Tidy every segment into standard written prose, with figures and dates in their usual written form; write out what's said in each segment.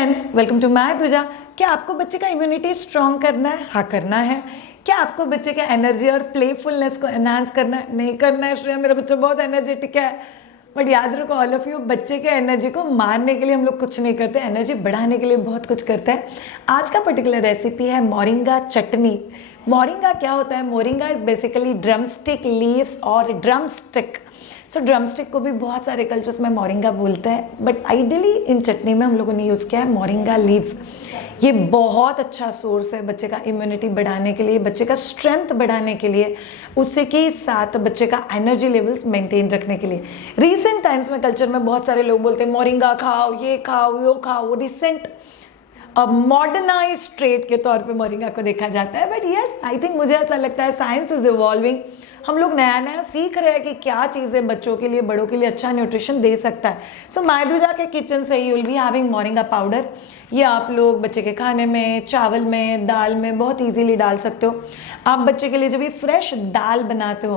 Friends, welcome to my ध्वजा। क्या आपको बच्चे का इम्यूनिटी स्ट्रॉन्ग करना है? हाँ, करना है। क्या आपको बच्चे का एनर्जी और प्लेफुलनेस को एनहांस करना है? नहीं करना है श्रेया, मेरा बच्चा बहुत एनर्जेटिक है। बट याद रखो ऑल ऑफ यू, बच्चे के एनर्जी को मारने के लिए हम लोग कुछ नहीं करते, एनर्जी बढ़ाने के लिए बहुत कुछ करते हैं। आज का पर्टिकुलर रेसिपी है मोरिंगा चटनी। मोरिंगा क्या होता है? Moringa is basically drumstick leaves और ड्रमस्टिक। सो ड्रमस्टिक को भी बहुत सारे कल्चर्स में मोरिंगा बोलते हैं, बट आइडियली इन चटनी में हम लोगों ने यूज़ किया है मोरिंगा लीव्स। ये बहुत अच्छा सोर्स है बच्चे का इम्यूनिटी बढ़ाने के लिए, बच्चे का स्ट्रेंथ बढ़ाने के लिए, उससे के साथ बच्चे का एनर्जी लेवल्स मेंटेन रखने के लिए। रिसेंट टाइम्स में कल्चर में बहुत सारे लोग बोलते हैं मोरिंगा खाओ, ये खाओ, वो खाओ। वो रिसेंट मॉडर्नाइज ट्रेड के तौर पे मोरिंगा को देखा जाता है। बट यस, आई थिंक मुझे ऐसा लगता है साइंस इज इवॉल्विंग। हम लोग नया नया सीख रहे हैं कि क्या चीज़ें बच्चों के लिए, बड़ों के लिए अच्छा न्यूट्रिशन दे सकता है। सो माय ध्वजा के किचन से you will be having moringa powder. ये आप लोग बच्चे के खाने में, चावल में, दाल में बहुत ईजीली डाल सकते हो। आप बच्चे के लिए जब भी फ्रेश दाल बनाते हो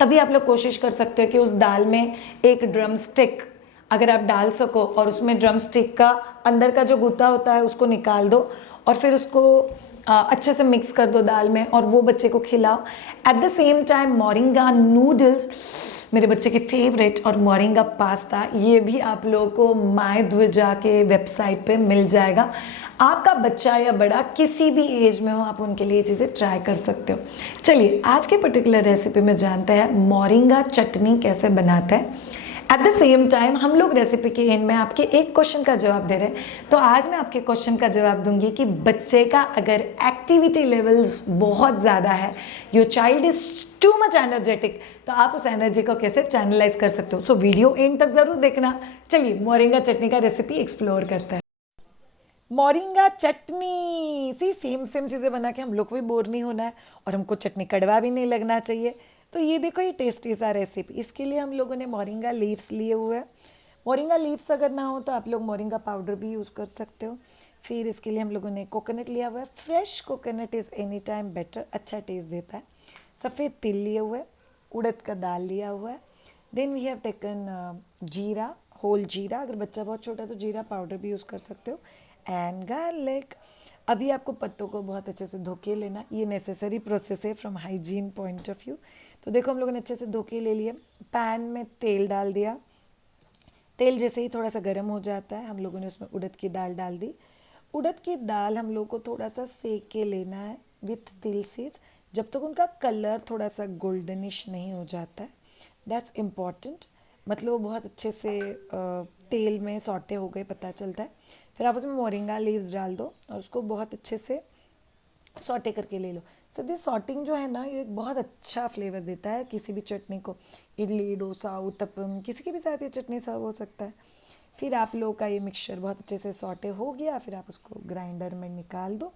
तभी आप लोग कोशिश कर सकते हो कि उस दाल में एक ड्रम स्टिक अगर आप डाल सको और उसमें ड्रम स्टिक का अंदर का जो गुत्ता होता है उसको निकाल दो और फिर उसको अच्छे से मिक्स कर दो दाल में और वो बच्चे को खिलाओ। At the same time moringa noodles मेरे बच्चे के फेवरेट, और मोरिंगा पास्ता, ये भी आप लोगों को माय ध्वजा के वेबसाइट पे मिल जाएगा। आपका बच्चा या बड़ा किसी भी एज में हो, आप उनके लिए चीज़ें ट्राई कर सकते हो। चलिए आज के पर्टिकुलर रेसिपी में जानते हैं मोरिंगा चटनी कैसे बनाते हैं। एट द सेम टाइम हम लोग रेसिपी के एंड में आपके एक क्वेश्चन का जवाब दे रहे हैं, तो आज मैं आपके क्वेश्चन का जवाब दूंगी कि बच्चे का अगर एक्टिविटी लेवल्स बहुत ज़्यादा है, your child is too much energetic, तो आप उस एनर्जी को कैसे चैनलाइज कर सकते हो। सो वीडियो एंड तक ज़रूर देखना। चलिए मोरिंगा चटनी का रेसिपी एक्सप्लोर करते हैं। मोरिंगा चटनी, सेम चीज़ें बना के हम लोग को भी बोर नहीं होना है और हमको चटनी कड़वा भी नहीं लगना चाहिए। तो ये देखो, ये टेस्टी सा रेसिपी। इसके लिए हम लोगों ने मोरिंगा लीव्स लिए हुए हैं। मोरिंगा लीव्स अगर ना हो तो आप लोग मोरिंगा पाउडर भी यूज़ कर सकते हो। फिर इसके लिए हम लोगों ने कोकोनट लिया हुआ है। Fresh coconut is any time better, अच्छा टेस्ट देता है। सफ़ेद तिल लिए हुए, उड़द का दाल लिया हुआ है। देन वी हैव टेकन जीरा, होल जीरा, अगर बच्चा बहुत छोटा है तो जीरा पाउडर भी यूज़ कर सकते हो। And garlic. अभी आपको पत्तों को बहुत अच्छे से धो के लेना, ये नेसेसरी प्रोसेस है from hygiene point of view. तो देखो हम लोगों ने अच्छे से धो के ले लिए। पैन में तेल डाल दिया। तेल जैसे ही थोड़ा सा गर्म हो जाता है हम लोगों ने उसमें उड़द की दाल डाल दी। उड़द की दाल हम लोग को थोड़ा सा सेक के लेना है विथ तिल सीड्स, जब तक उनका कलर थोड़ा सा गोल्डनिश नहीं हो जाता है। दैट्स इम्पॉर्टेंट, मतलब वो बहुत अच्छे से तेल में सौटे हो गए पता चलता है। फिर आप उसमें मोरिंगा लीव्स डाल दो और उसको बहुत अच्छे से सॉटे करके ले लो। सर सॉटिंग जो है ना, ये एक बहुत अच्छा फ्लेवर देता है किसी भी चटनी को। इडली, डोसा, उत्तपम, किसी के भी साथ ये चटनी सर्व हो सकता है। फिर आप लोग का ये मिक्सचर बहुत अच्छे से सॉटे हो गया, फिर आप उसको ग्राइंडर में निकाल दो।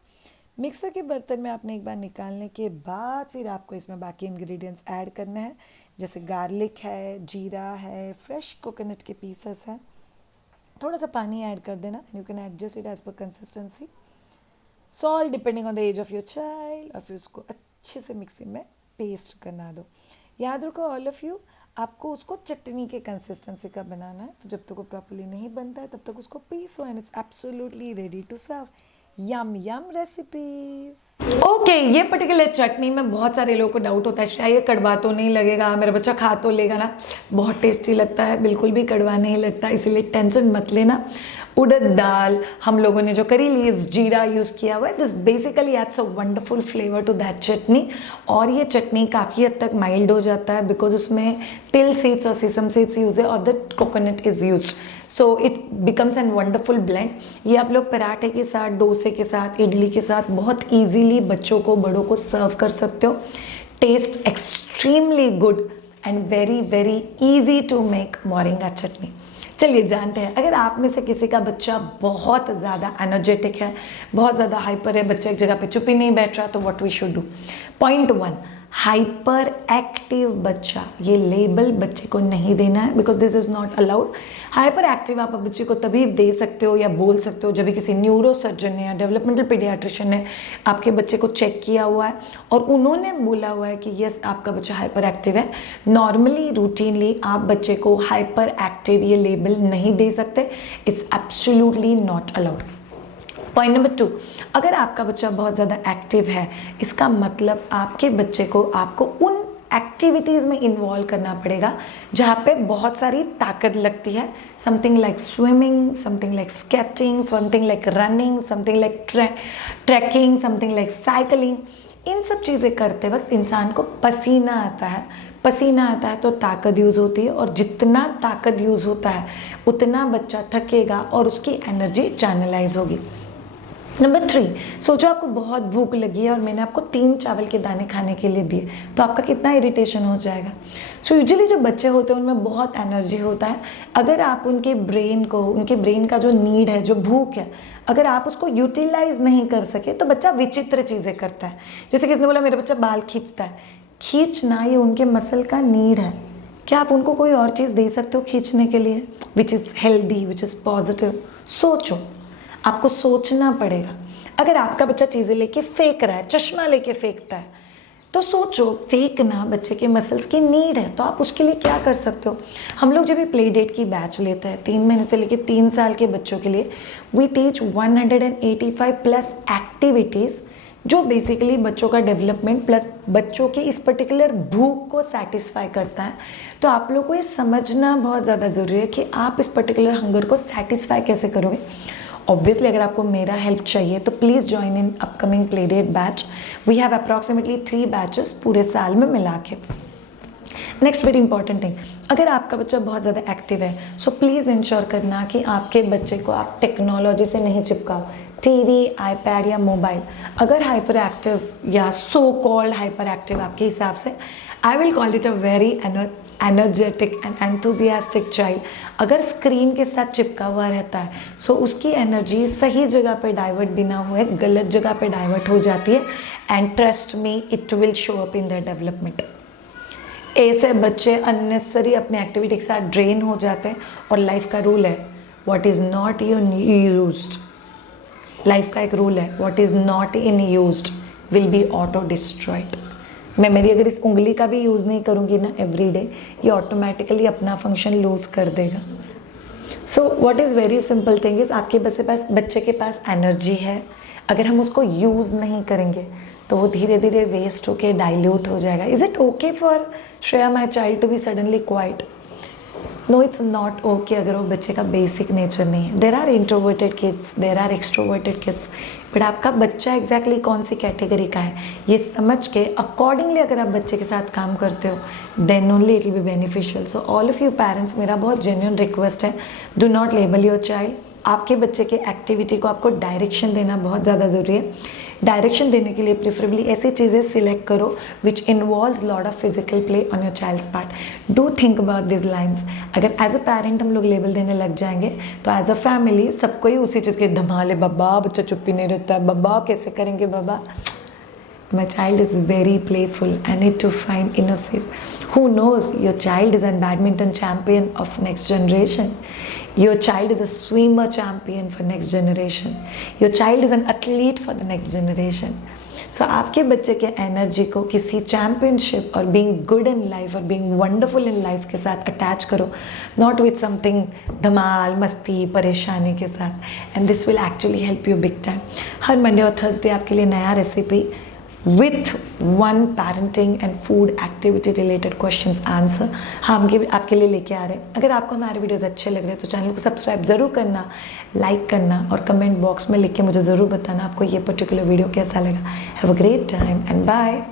मिक्सर के बर्तन में आपने एक बार निकालने के बाद फिर आपको इसमें बाकी इंग्रेडिएंट्स ऐड करना है, जैसे गार्लिक है, जीरा है, फ्रेश कोकोनट के पीसेस हैं। थोड़ा सा पानी ऐड कर देना, you can adjust it as per consistency. Salt depending on the age of your child, और फिर उसको अच्छे से मिक्सी में पेस्ट करना दो। याद रखो ऑल ऑफ यू, आपको उसको चटनी के कंसिस्टेंसी का बनाना है, तो जब तक वो प्रॉपर्ली नहीं बनता है तब तक उसको पीसो and it's absolutely ready to serve. Yum yum recipes. Okay, ये पर्टिकुलर चटनी में बहुत सारे लोगों को डाउट होता है, शायद ये कड़वा तो नहीं लगेगा, मेरा बच्चा खा तो लेगा ना। बहुत टेस्टी लगता है, बिल्कुल भी कड़वा नहीं लगता, इसीलिए टेंशन मत लेना। उड़द दाल, हम लोगों ने जो करी लीव्स, जीरा यूज़ किया हुआ है, this basically adds a wonderful flavour to that chutney. और ये चटनी काफ़ी हद तक माइल्ड हो जाता है बिकॉज उसमें तिल सीड्स और सीसम सीड्स यूज़ है और the coconut is used, so it becomes N wonderful blend. ये आप लोग पराठे के साथ, डोसे के साथ, इडली के साथ बहुत ईजीली बच्चों को, बड़ों को सर्व कर सकते हो। Taste extremely good and very very easy to make moringa chutney. चलिए जानते हैं, अगर आप में से किसी का बच्चा बहुत ज़्यादा एनर्जेटिक है, बहुत ज़्यादा हाइपर है, बच्चा एक जगह पे चुप ही नहीं बैठ रहा, तो what we should do. Point 1, hyper active बच्चा, ये लेबल बच्चे को नहीं देना है, because this is not allowed. Hyper active आप बच्चे को तभी दे सकते हो या बोल सकते हो जब भी किसी न्यूरो सर्जन ने या डेवलपमेंटल पीडियाट्रिशियन ने आपके बच्चे को चेक किया हुआ है और उन्होंने बोला हुआ है कि यस आपका बच्चा हाइपर एक्टिव है। नॉर्मली रूटीनली आप बच्चे को हाइपर एक्टिव ये लेबल नहीं दे सकते, it's absolutely not allowed. Point number 2, अगर आपका बच्चा बहुत ज़्यादा एक्टिव है, इसका मतलब आपके बच्चे को आपको उन एक्टिविटीज़ में इन्वॉल्व करना पड़ेगा जहाँ पे बहुत सारी ताकत लगती है। Something like swimming, something like skating, something like running, something like trekking, something like cycling. इन सब चीज़ें करते वक्त इंसान को पसीना आता है, पसीना आता है तो ताकत यूज़ होती है, और जितना ताकत यूज़ होता है उतना बच्चा थकेगा और उसकी एनर्जी चैनलाइज होगी। नंबर 3, सोचो आपको बहुत भूख लगी है और मैंने आपको 3 चावल के दाने खाने के लिए दिए, तो आपका कितना इरिटेशन हो जाएगा। सो यूजुअली जो बच्चे होते हैं उनमें बहुत एनर्जी होता है। अगर आप उनके ब्रेन का जो नीड है, जो भूख है, अगर आप उसको यूटिलाइज नहीं कर सके तो बच्चा विचित्र चीज़ें करता है। जैसे किसने बोला मेरा बच्चा बाल खींचता है, खींचना ये उनके मसल का नीड है। क्या आप उनको कोई और चीज़ दे सकते हो खींचने के लिए, which is healthy, which is positive? सोचो, आपको सोचना पड़ेगा। अगर आपका बच्चा चीज़ें लेके फेंक रहा है, चश्मा लेके फेंकता है, तो सोचो फेंकना बच्चे के मसल्स की नीड है, तो आप उसके लिए क्या कर सकते हो। हम लोग जब भी प्ले डेट की बैच लेते हैं 3 महीने से लेके 3 साल के बच्चों के लिए, वी टीच 185 प्लस एक्टिविटीज़ जो बेसिकली बच्चों का डेवलपमेंट प्लस बच्चों की इस पर्टिकुलर भूख को सेटिस्फाई करता है। तो आप लोग को ये समझना बहुत ज़्यादा ज़रूरी है कि आप इस पर्टिकुलर हंगर को सेटिस्फाई कैसे करोगे। ऑब्वियसली अगर आपको मेरा हेल्प चाहिए तो please join in upcoming play date batch. We have approximately 3 batches पूरे साल में मिला के। नेक्स्ट वेरी इंपॉर्टेंट थिंग, अगर आपका बच्चा बहुत ज़्यादा एक्टिव है सो प्लीज़ इंश्योर करना कि आपके बच्चे को आप टेक्नोलॉजी से नहीं चिपकाओ, टीवी, आईपैड या मोबाइल। अगर हाइपर एक्टिव या सो कॉल्ड हाइपर एक्टिव आपके हिसाब से, I will call it a very energetic and enthusiastic child, अगर स्क्रीन के साथ चिपका हुआ रहता है सो उसकी एनर्जी सही जगह पे डाइवर्ट भी ना हुए गलत जगह पे डाइवर्ट हो जाती है, and trust me it will show up in their development. ऐसे बच्चे अननेसेसरी अपने एक्टिविटी के साथ ड्रेन हो जाते हैं, और लाइफ का रूल है what is not used, life का एक रूल है what is not in used will be auto destroyed. मैं मेरी अगर इस उंगली का भी यूज़ नहीं करूँगी ना एवरी डे, ये ऑटोमेटिकली अपना फंक्शन लूज़ कर देगा। So what is very simple thing is, आपके बच्चे के पास एनर्जी है, अगर हम उसको यूज़ नहीं करेंगे तो वो धीरे धीरे वेस्ट होके डाइल्यूट हो जाएगा। Is it okay for Shreya my child to be suddenly quiet? No, it's not okay अगर वो बच्चे का बेसिक नेचर नहीं है। There are introverted kids, there are extroverted kids, but आपका बच्चा एग्जैक्टली कौन सी कैटेगरी का है ये समझ के अकॉर्डिंगली अगर आप बच्चे के साथ काम करते हो then only it will be beneficial. So all of you parents, मेरा बहुत जेन्युइन रिक्वेस्ट है, do not label your child. आपके बच्चे के एक्टिविटी को आपको डायरेक्शन देना बहुत ज़्यादा ज़रूरी है। डायरेक्शन देने के लिए प्रेफरेबली ऐसी चीज़ें सिलेक्ट करो which involves lot of physical play on your child's part. Do think about this lines. अगर एज अ पेरेंट हम लोग लेबल देने लग जाएंगे तो एज अ फैमिली सबको ही उसी चीज़ के धमाले, बाबा बच्चा चुप ही नहीं रहता है, बाबा कैसे करेंगे बाबा। My child is very playful. I need to find inner peace. Who knows? Your child is a badminton champion of next generation. Your child is a swimmer champion for next generation. Your child is an athlete for the next generation. So आपके बच्चे के energy को किसी championship और being good in life और being wonderful in life के साथ attach करो, नॉट विथ समथिंग धमाल, मस्ती, परेशानी के साथ, and this will actually help you big time. Her Monday और थर्सडे आपके लिए नया recipe with one parenting and food activity related questions answer हम आपके लिए लेके आ रहे हैं। अगर आपको हमारे वीडियोस अच्छे लग रहे हैं तो चैनल को सब्सक्राइब ज़रूर करना, लाइक करना, और कमेंट बॉक्स में लिख के मुझे ज़रूर बताना आपको ये पर्टिकुलर वीडियो कैसा लगा। Have a great time and bye.